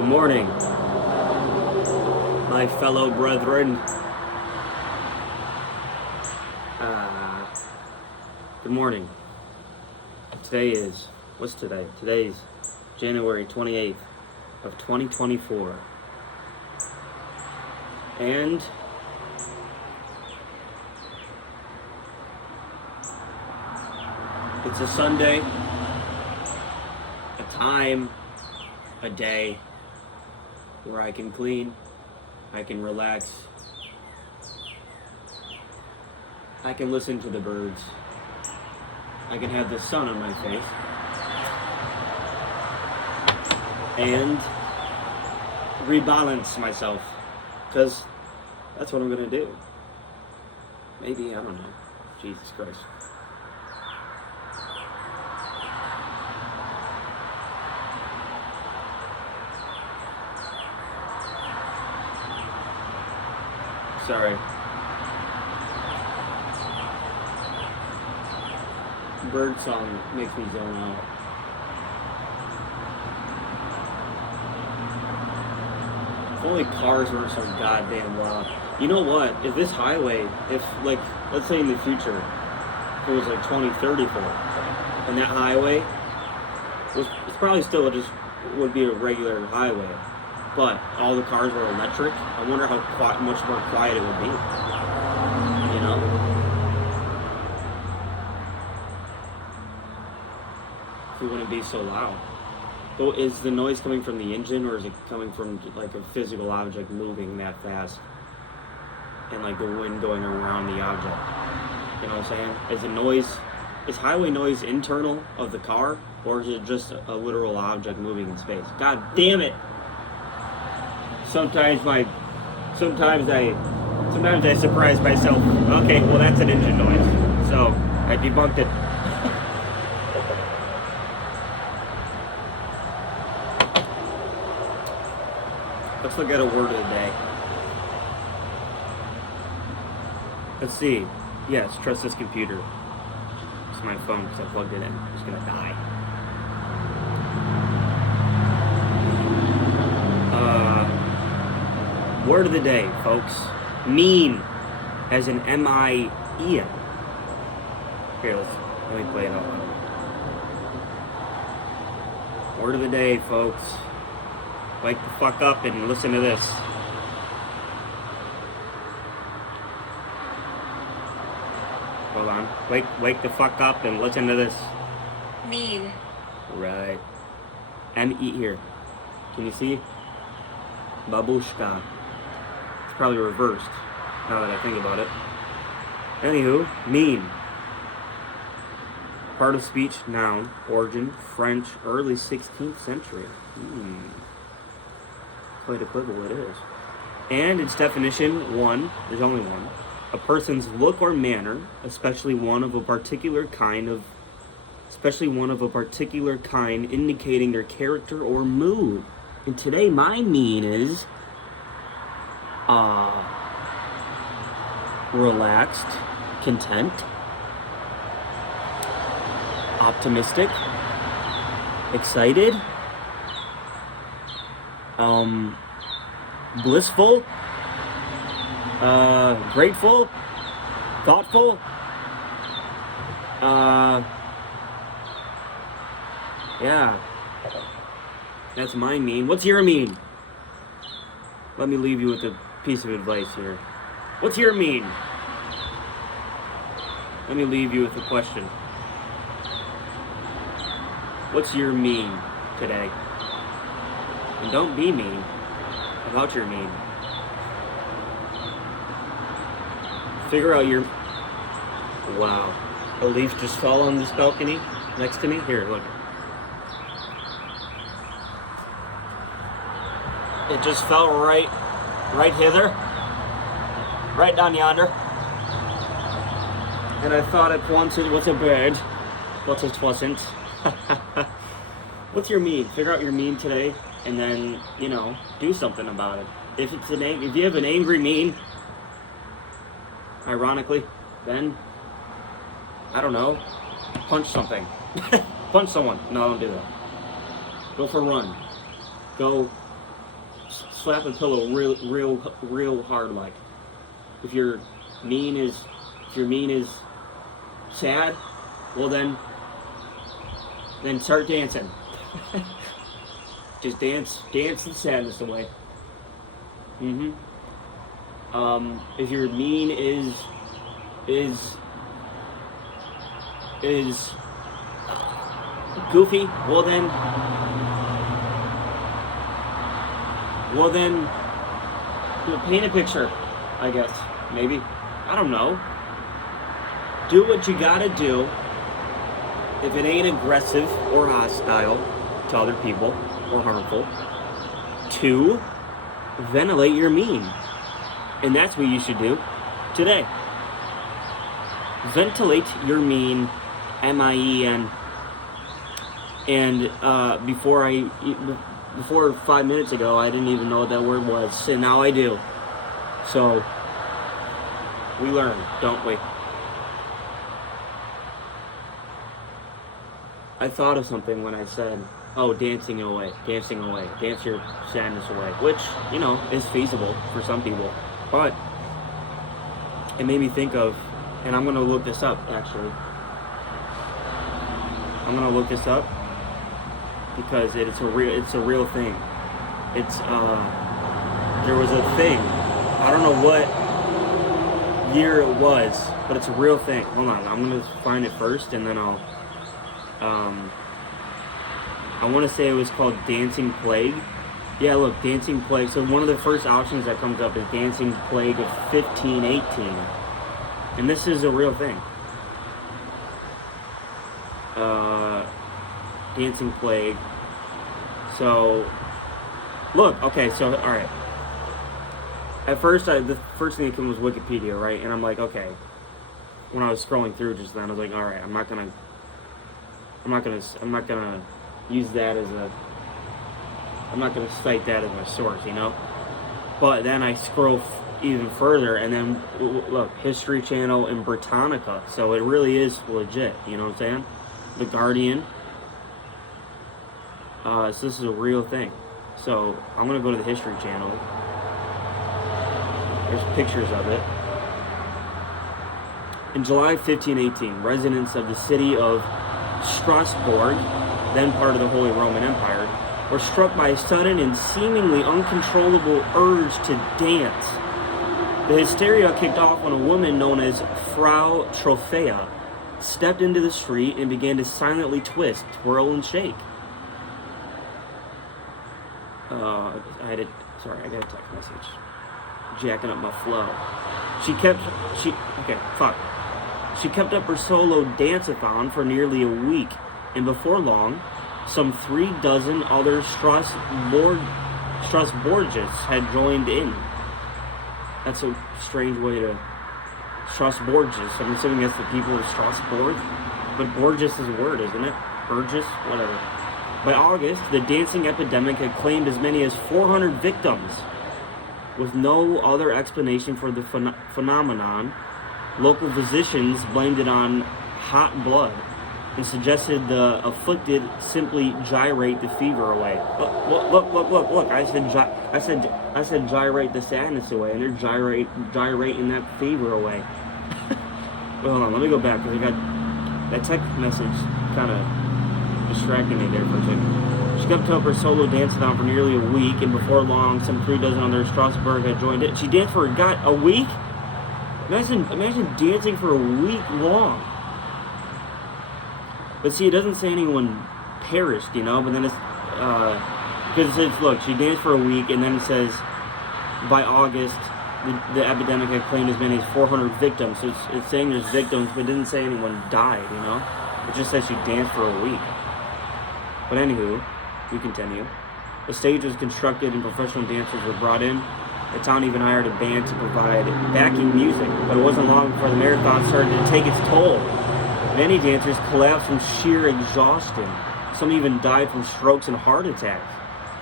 Good morning, my fellow brethren. Good morning. What's today? Today's January 28th of 2024. And it's a Sunday, a time, a day where I can clean, I can relax, I can listen to the birds, I can have the sun on my face, and rebalance myself, because that's what I'm going to do. Maybe, I don't know. Jesus Christ. Sorry. Bird song makes me zone out. If only cars weren't so goddamn loud. You know what? If this highway, let's say in the future, if it was like 2034, and that highway it's probably still would be a regular highway, but all the cars were electric, I wonder how much more quiet it would be. You know? It wouldn't be so loud. But is the noise coming from the engine, or is it coming from like a physical object moving that fast? And like the wind going around the object? You know what I'm saying? Is highway noise internal of the car, or is it just a literal object moving in space? God damn it! Sometimes I surprise myself. Okay, well that's an engine noise. So I debunked it. Let's look at a word of the day. Let's see. Yes, trust this computer. It's my phone because I plugged it in. It's gonna die. Word of the day, folks. Mien, as in M-I-E-N. Here, let me play it out. Word of the day, folks. Wake the fuck up and listen to this. Hold on. Wake the fuck up and listen to this. Mien. Right. M-E here. Can you see? Babushka. It's probably reversed, now that I think about it. Anywho, mien. Part of speech, noun, origin, French, early 16th century. Quite a quibble it is. And its definition, one, there's only one. A person's look or manner, especially one of a particular kind, indicating their character or mood. And today my mien is relaxed, content, optimistic, excited, blissful, grateful, thoughtful, yeah. That's my mien. What's your mien? Let me leave you with a piece of advice here. What's your mien? Let me leave you with a question. What's your mien today? And don't be mean about your mien. Figure out your... Wow. A leaf just fell on this balcony next to me. Here, look. It just fell right hither, right down yonder. And I thought at once it was a bird, but it wasn't. What's your mien? Figure out your mien today, and then, do something about it. If you have an angry mien, ironically, then, I don't know, punch something. Punch someone. No, don't do that. Go for a run. Go slap a pillow real hard. Like, if your mean is sad, well then start dancing. Just dance the sadness away. If your mean is goofy, well then paint a picture, I guess. Maybe. I don't know. Do what you gotta do. If it ain't aggressive or hostile to other people or harmful. 2, ventilate your mean. And that's what you should do today. Ventilate your mean, M-I-E-N. And before 5 minutes ago, I didn't even know what that word was, and now I do. So, we learn, don't we? I thought of something when I said, dancing away, dance your sadness away, which, is feasible for some people. But it made me think of, and I'm going to look this up, actually. I'm going to look this up because it's a real thing. There was a thing. I don't know what year it was, but it's a real thing. Hold on, I'm going to find it first, and then I want to say it was called Dancing Plague. Yeah, look, Dancing Plague. So one of the first options that comes up is Dancing Plague of 1518. And this is a real thing. Dancing Plague. So, look, okay, so, alright. At first, the first thing that came was Wikipedia, right? And I'm like, okay. When I was scrolling through just then, I was like, alright, I'm not gonna use that as I'm not going to cite that as my source, But then I scroll even further, and then, look, History Channel and Britannica. So it really is legit, you know what I'm saying? The Guardian. So this is a real thing. So I'm going to go to the History Channel. There's pictures of it. In July 1518, residents of the city of Strasbourg, then part of the Holy Roman Empire, were struck by a sudden and seemingly uncontrollable urge to dance. The hysteria kicked off when a woman known as Frau Trophea stepped into the street and began to silently twist, twirl, and shake. I got a text message. Jacking up my flow. She kept up her solo dance-a-thon for nearly a week, and before long, some 36 other Strasbourgists had joined in. That's a strange way to... Strasbourgists. I'm assuming that's the people of Strasbourg. But Borges is a word, isn't it? Burgess? Whatever. By August, the dancing epidemic had claimed as many as 400 victims. With no other explanation for the phenomenon, local physicians blamed it on hot blood and suggested the afflicted simply gyrate the fever away. Look! I said gyrate the sadness away, and they're gyrating that fever away. Well, hold on, let me go back because I got that text message kind of distracting me there for a second. She kept up her solo dance-a-thon for nearly a week, and before long, some 36 other Strasbourg had joined it. She danced for a week. Imagine dancing for a week long. But see, it doesn't say anyone perished, but then it's, because it says, look, she danced for a week, and then it says, by August, the epidemic had claimed as many as 400 victims. So it's saying there's victims, but it didn't say anyone died, It just says she danced for a week. But anywho, we continue. The stage was constructed and professional dancers were brought in. The town even hired a band to provide backing music, but it wasn't long before the marathon started to take its toll. Many dancers collapsed from sheer exhaustion. Some even died from strokes and heart attacks.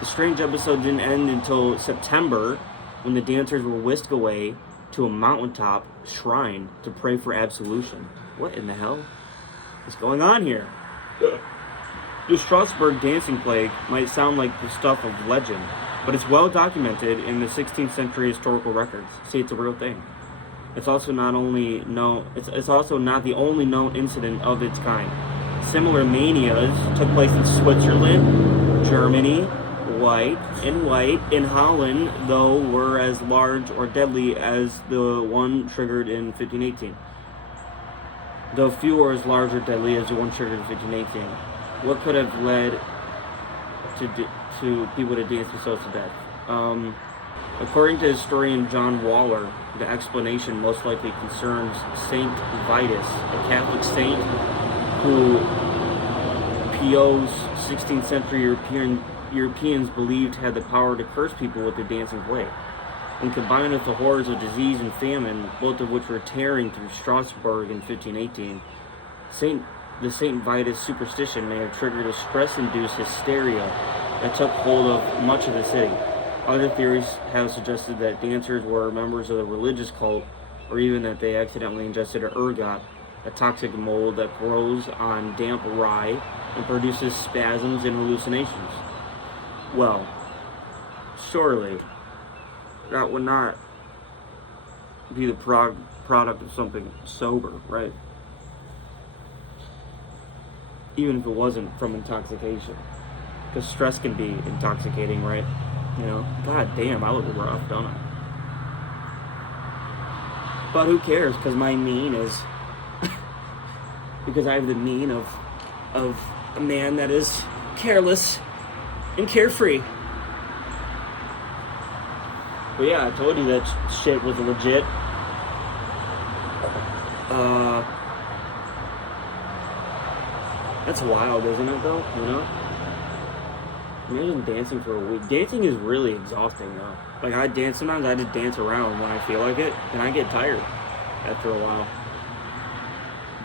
The strange episode didn't end until September, when the dancers were whisked away to a mountaintop shrine to pray for absolution. What in the hell is going on here? The Strasbourg dancing plague might sound like the stuff of legend, But it's well documented in the 16th century historical records. See, it's a real thing. It's also not only known. It's also not the only known incident of its kind. Similar manias took place in Switzerland, Germany, white, in Holland, though were as large or deadly as the one triggered in 1518. Though few were as large or deadly as the one triggered in 1518. What could have led to people to dance themselves to death? According to historian John Waller, the explanation most likely concerns Saint Vitus, a Catholic saint who P.O.'s 16th century Europeans believed had the power to curse people with their dancing play. When combined with the horrors of disease and famine, both of which were tearing through Strasbourg in 1518, the St. Vitus superstition may have triggered a stress-induced hysteria that took hold of much of the city. Other theories have suggested that dancers were members of the religious cult, or even that they accidentally ingested ergot, a toxic mold that grows on damp rye and produces spasms and hallucinations. Well, surely that would not be the product of something sober, right? Even if it wasn't from intoxication. Because stress can be intoxicating, right? You know, god damn, I look rough, don't I? But who cares? Because my mien is... because I have the mien of a man that is careless and carefree. But yeah, I told you that shit was legit. That's wild, isn't it, though? You know? Imagine dancing for a week. Dancing is really exhausting, though. Like, sometimes I just dance around when I feel like it, and I get tired after a while.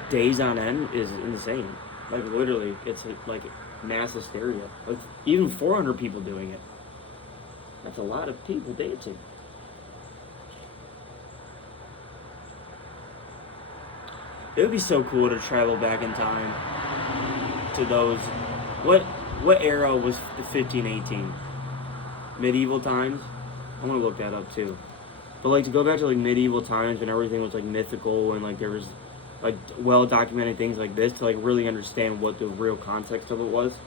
Days on end is insane. Like, literally, it's like mass hysteria. Like, even 400 people doing it. That's a lot of people dancing. It would be so cool to travel back in time to those... What era was the 1518? Medieval times? I'm gonna look that up too. But like to go back to like medieval times when everything was like mythical and like there was like well documented things like this to like really understand what the real context of it was.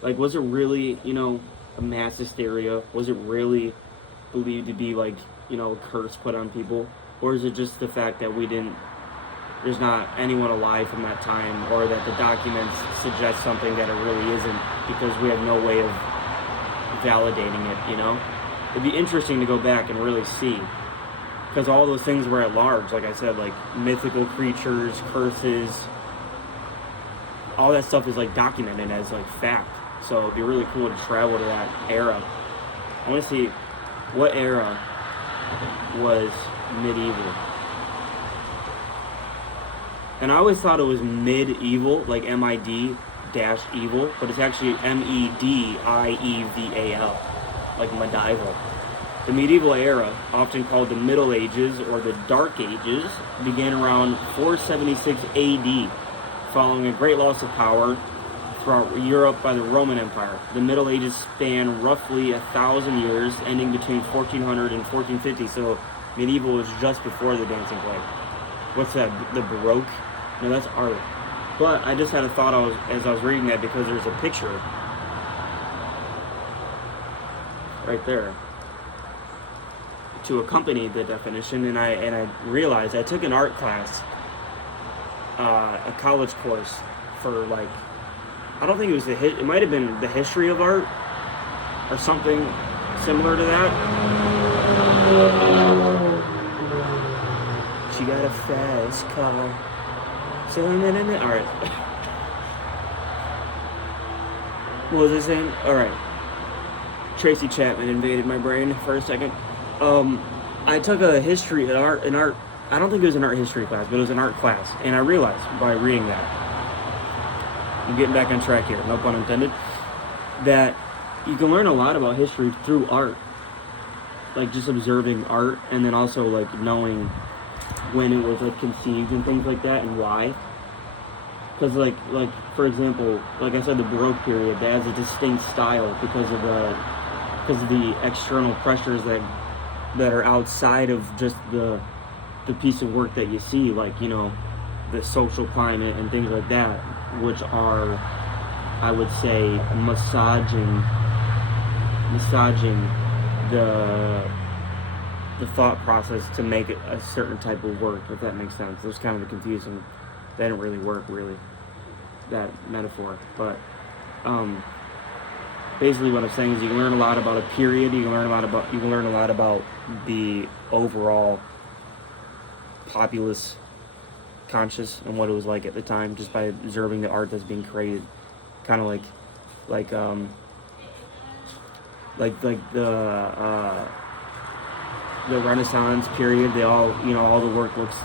Like was it really, you know, a mass hysteria? Was it really believed to be like, you know, a curse put on people? Or is it just the fact that there's not anyone alive from that time, or that the documents suggest something that it really isn't because we have no way of validating it, you know? It'd be interesting to go back and really see, because all those things were at large, like I said, like mythical creatures, curses, all that stuff is like documented as like fact. So it'd be really cool to travel to that era. I want to see what era was medieval. And I always thought it was medieval, like M-I-D-evil, but it's actually M-E-D-I-E-V-A-L, like medieval. The medieval era, often called the Middle Ages or the Dark Ages, began around 476 AD, following a great loss of power throughout Europe by the Roman Empire. The Middle Ages span roughly 1,000 years, ending between 1400 and 1450, so medieval was just before the Dancing Plague. What's that, the Baroque? No, that's art. But I just had a thought as I was reading that because there's a picture right there to accompany the definition, and I realized I took an art class, a college course for like, I don't think it was it might have been the history of art or something similar to that. She got a fast car. Alright. What was I saying? Alright. Tracy Chapman invaded my brain for a second. I took a history, an art, I don't think it was an art history class, but it was an art class. And I realized by reading that, I'm getting back on track here, no pun intended, that you can learn a lot about history through art. Like just observing art and then also like knowing when it was like conceived and things like that and why. Because like for example, like I said, the Baroque period that has a distinct style because because of the external pressures that are outside of just the piece of work that you see, like, you know, the social climate and things like that, which are, I would say, massaging the thought process to make it a certain type of work, if that makes sense. It was kind of confusing. That didn't really work, really, that metaphor. But basically what I'm saying is you can learn a lot about a period, you can learn a lot about the overall populace conscious and what it was like at the time, just by observing the art that's being created. Kind of like the Renaissance period. They all, you know, all the work looks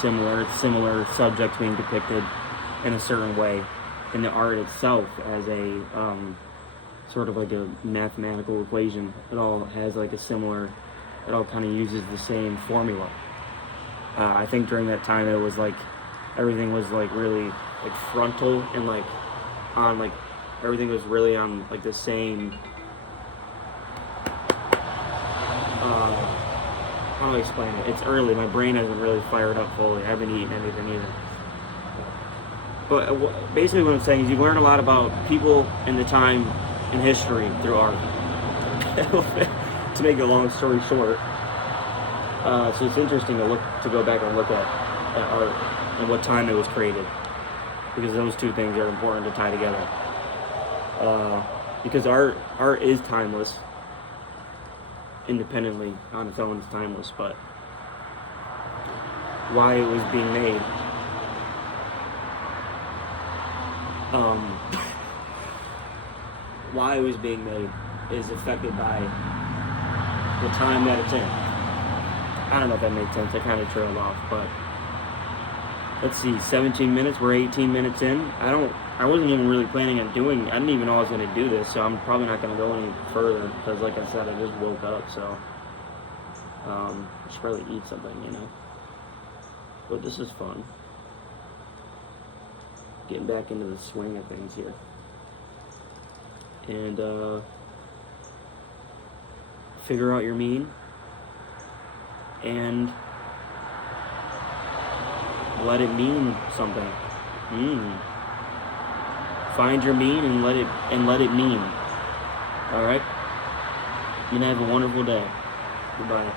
similar. It's similar subjects being depicted in a certain way, and the art itself as a sort of like a mathematical equation. It all has like a similar. It all kind of uses the same formula. I think during that time it was like everything was like really like frontal and like on like everything was really on like the same. How do I explain it? It's early. My brain hasn't really fired up fully. I haven't eaten anything either. But basically what I'm saying is you learn a lot about people and the time in history through art. To make a long story short. So it's interesting to go back and look at art and what time it was created, because those two things are important to tie together. Because art is timeless. Independently on its own, it's timeless, but why it was being made, why it was being made is affected by the time that it's in. I don't know if that made sense. I kind of trailed off, but let's see, 17 minutes. We're 18 minutes in. I wasn't even really planning on I didn't even know I was going to do this, so I'm probably not going to go any further, because like I said, I just woke up, so I should probably eat something, you know. But this is fun. Getting back into the swing of things here. And figure out your mean and let it mean something. Find your mean and let it mean. All right. You have a wonderful day. Goodbye.